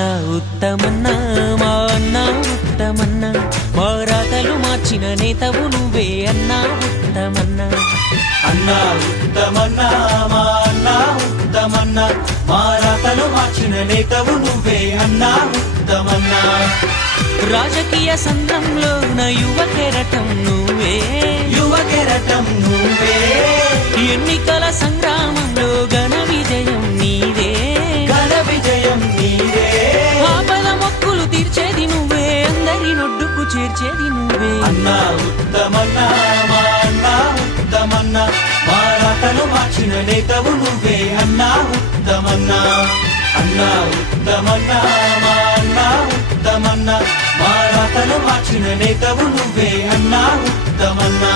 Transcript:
అన్నా ఉత్తమన్నా మా అన్నా ఉత్తమన్నా మా రాతలు మార్చిన నేతవు నువ్వే అన్నా ఉత్తమన్నా అన్నా ఉత్తమన్నా మా అన్నా ఉత్తమన్నా మా రాతలు మార్చిన నేతవు నువ్వే అన్నా ఉత్తమన్నా రాజకీయ సంద్రంలో నా యువ కెరటం నువ్వే యువ కెరటం నువ్వే ఎన్నికల సంగ్రామంలో ఘన విజయం నీదే ఘన విజయం నీదే ఆపద మొక్కులు తీర్చేది నువ్వే అందరి నొడ్డుకు చేర్చేది నువ్వే అన్నా ఉత్తమన్నా మా అన్నా ఉత్తమన్నా మా రాతలు మార్చిన నేతవు నువ్వే అన్నా ఉత్తమన్నా అన్నా ఉత్తమన్నా మా అన్నా ఉత్తమన్నా మా రాతలు మార్చిన నేతవు నువ్వే అన్నా ఉత్తమన్నా